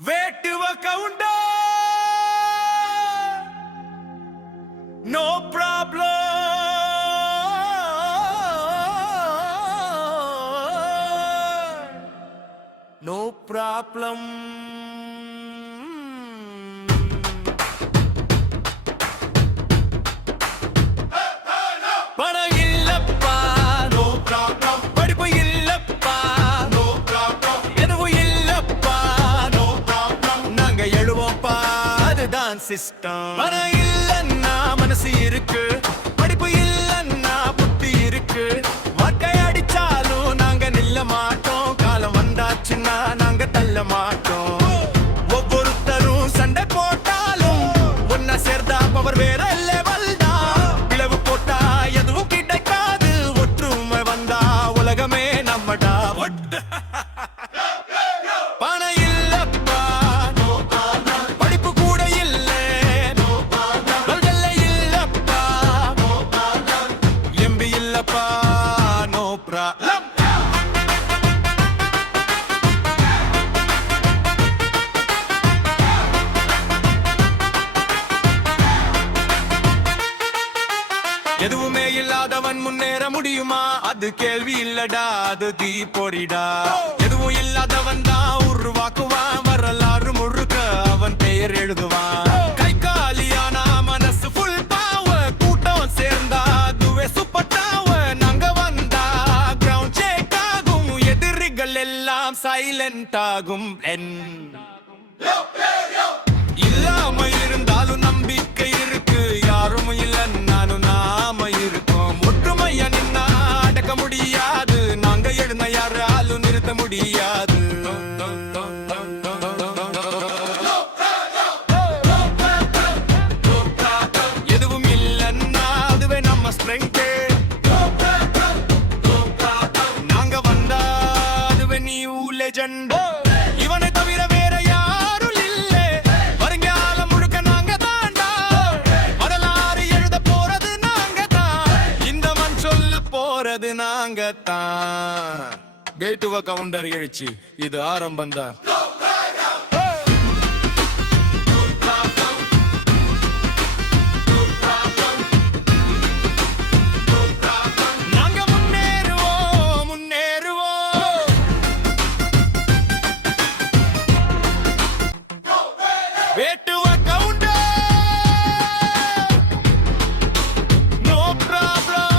வேட்டுவ கவுண்டா no problem no problem பணம் இல்லப்பா no problem படிப்பு இல்லப்பா நோ ப்ராப்ளம் எதுவும் இல்லப்பா நோ ப்ராப்ளம் நாங்க எழுவோம்ப்பா அதுதான் சிஸ்டம் பணம் இல்லன்னா மனசு இருக்கு படிப்பு இல்லன்னா புத்தி இருக்கு வாட்டை அடிச்சாலும் நாங்க நில்ல மாட்டோம் காலம் வந்தாச்சுன்னா நாங்க தள்ள மாட்டோம் ஒவ்வொருத்தரும் சண்டை போட்டாலும் ஒன்னா சேர்ந்தா பவர் வேற லெவல் தான் பிளவு போட்டா எதுவும் கிடைக்காது ஒற்றுமை வந்தா உலகமே நம்மடா பணம் இல்லப்பா படிப்பு கூட இல்ல இல்லப்பா எம்பி இல்லப்பா நோ ப்ராப்ளம் எதுவுமே இல்லாதவன் முன்னேற முடியுமா அது கேள்வி இல்லடா அது தீ பொறிடா எதுவும் இல்லாதவன் தான் உருவாக்குவான் வரலாறு முழுக்க அவன் பெயர் எழுதுவான் கை காலியானா மனசு ஃபுல் பவர் கூட்டம் சேர்ந்தா அதுவே சூப்பர் டவர் நாங்க வந்தா கிரவுண்ட் ஷேக் ஆகும் எதிரிகள் எல்லாம் சைலண்ட் ஆகும் இல்லாம இருந்தாலும் நம்பிக்கை இருக்கு யாரும் இல்லைன்னு நானும் நாம இருக்கோம் ஒற்றுமையா நின்னா அடக்க முடியாது நாங்க எழுந்த யாராலும் நிறுத்த முடியாது எதுவும் இல்லைன்னா அதுவே நம்ம ஸ்ட்ரெங்க் நாங்க வந்தா அதுவே நியூ லெஜெண்ட் இவனை தவிர வேற யாரும் இல்ல வருங்காலம் முழுக்க நாங்க தாண்டா வரலாறு எழுத போறது நாங்க தான் இந்த மண் சொல்ல போறது நாங்க தான் வேட்டுவ கவுண்டர் எழுச்சி இது ஆரம்பம் தான் நாங்க முன்னேறுவோம் முன்னேறுவோம் வேட்டுவ Gounder no problem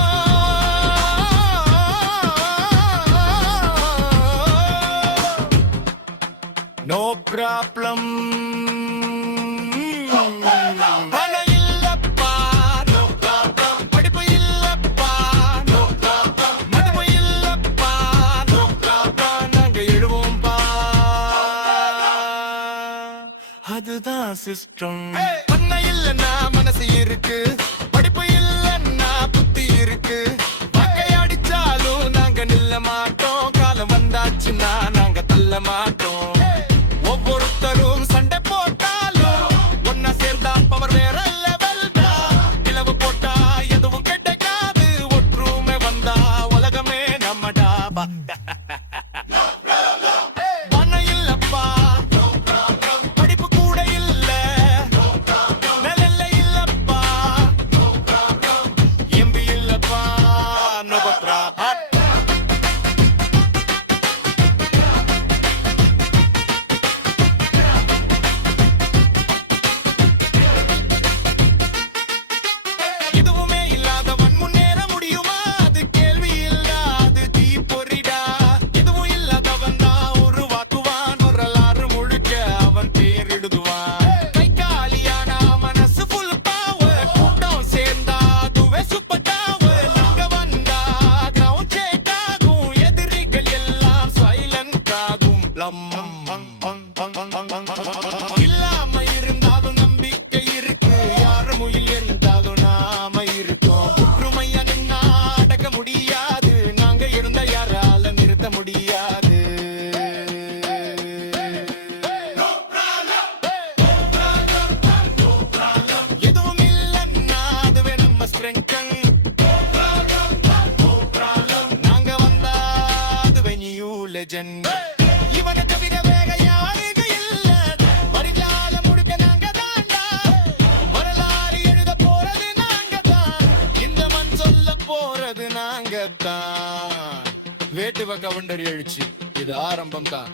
no problem பணம் இல்லப்பா நோ ப்ராப்ளம் படிப்பு இல்லப்பா நோ ப்ராப்ளம் மதம் இல்லப்பா நோ ப்ராப்ளம் நாங்க எழுவோம்பா அதுதான் சிஸ்டம் பண்ண இல்லன்னா மனசு இருக்கு படிப்பு இல்லன்னா புத்தி இருக்கு வாக்கை அடிச்சாலும் நாங்க நில்ல மாட்டோம் காலம் வந்தாச்சுன்னா நாங்க தள்ள மாட்டோம் ஒவ்வொருத்தரும் சண்டை போட்டாலும் ஒன்னா சேர்ந்தா பவர் வேற லெவல் தான் இலவு போட்டா எதுவும் கிடைக்காது ஒற்றுமை வந்தா உலகமே நம்மடா பணம் இல்லப்பா படிப்பு கூட இல்ல நிழல்ல இல்லப்பா எம்பி இல்லப்பா நோ ப்ராப்ளம் எதுவுமே இல்லாதவன் முன்னேற முடியுமா அது கேள்வி இல்ல அது தீ பொறிடா எதுவும் இல்லாதவன் தான் உருவாக்குவான் வரலாறு முழுக்க அவன் பேர் எழுதுவான் கை காலியானா மனசு ஃபுல் பவர் கூட்டம் சேர்ந்தா அதுவே சூப்பர் டவர் நாங்க வந்தா கிரவுண்ட் ஷேக் ஆகும் எதிரிகள் எல்லாம் சைலண்ட் ஆகும் இல்லாம இருந்தாலும் நம்பிக்கை இருக்கு யாரும் இருந்தாலும் நாம இருக்கோம் ஒற்றுமையா நின்னா அடக்க முடியாது நாங்க இருந்த யாரால நிறுத்த முடியாது எதுவும் இல்லன்னா அதுவே நம்ம ஸ்ட்ரெங்க் நாங்க வந்தா அதுவே நியூ லெஜெண்ட் இவனை தவிர வேற யாருங்க இல்ல வேட்டுவ கவுண்டர் எழுச்சி இது ஆரம்பம் தான்